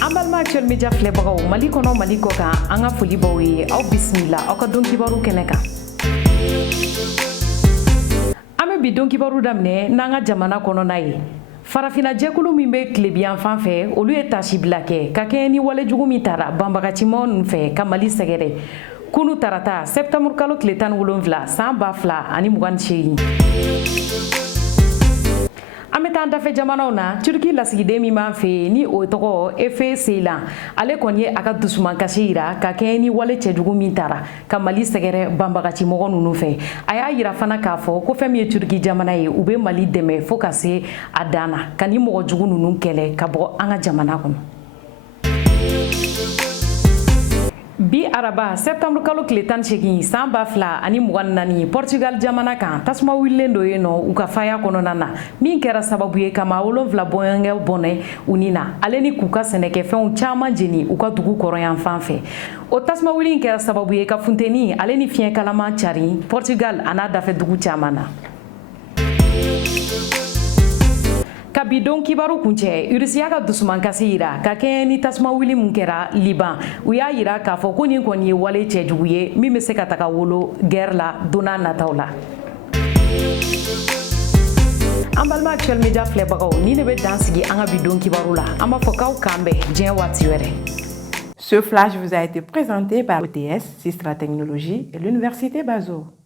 Ambalma actuel media filɛbagaw Mali kɔnɔ Mali kɔ kan an ka foli baw ye aw bisimila aw ka don kibaru kɛnɛ kan. An bɛ bi don kibaru daminɛ n'an ka jamana kɔnɔna ye. Farafina jɛkulu min bɛ tilebiyan fan fɛ olu ye tasibila kɛ ka kɛɲɛ ni walejugu min taara banbagacimaw ninnu fɛ ka Mali sɛgɛrɛ. Kunu tarata septembre kalo tile 17 san 2028. An bɛ taa dafɛ jamanaw na Turki lasigiden min b'an fɛ ni o tɔgɔ Efe Seylan ale kɔni ye a ka dusumankasi jira ka kɛɲɛ ni wale cɛjugu min taara ka Mali sɛgɛrɛ banbagacimɔgɔ ninnu fɛ. A y'a jira fana k'a fɔ ko fɛn min ye Turki jamana ye u bɛ Mali dɛmɛ fo ka se a dan na ka ni mɔgɔ jugu ninnu kɛlɛ ka bɔ an ka jamana kɔnɔ. Bi araba septembre kalo tile 18 san 2024 Portugal jamana kan tasuma wililen dɔ yen nɔ u ka faya kɔnɔna na min kɛra sababu ye ka maa 7 bɔɲɔgɔnkɛ bɔnɛ u ni na ale ni k'u ka sɛnɛkɛfɛnw caman jeni u ka dugu kɔrɔyan fan fɛ. O tasuma wuli in kɛra sababu ye ka funteni ale ni fiɲɛ kalaman cari Portugal a n'a dafɛ dugu caman na. Ka bi don kibaru kuncɛ Rusiya ka dusumankasi jira ka kɛɲɛ ni tasuma wuli mun kɛra Liban u y'a jira k'a fɔ ko nin kɔni ye wale cɛjugu ye min bɛ se ka taga wolo guerre la don n'a nataw la. An balima actuel media filɛbagaw ni de bɛ dan sigi an ka bi don kibaru la an b'a fɔ k'aw k'an bɛn diɲɛ waati wɛrɛ. Ce flash vous a été présenté par ETS, Sistra Technologies et l'Université Bazo.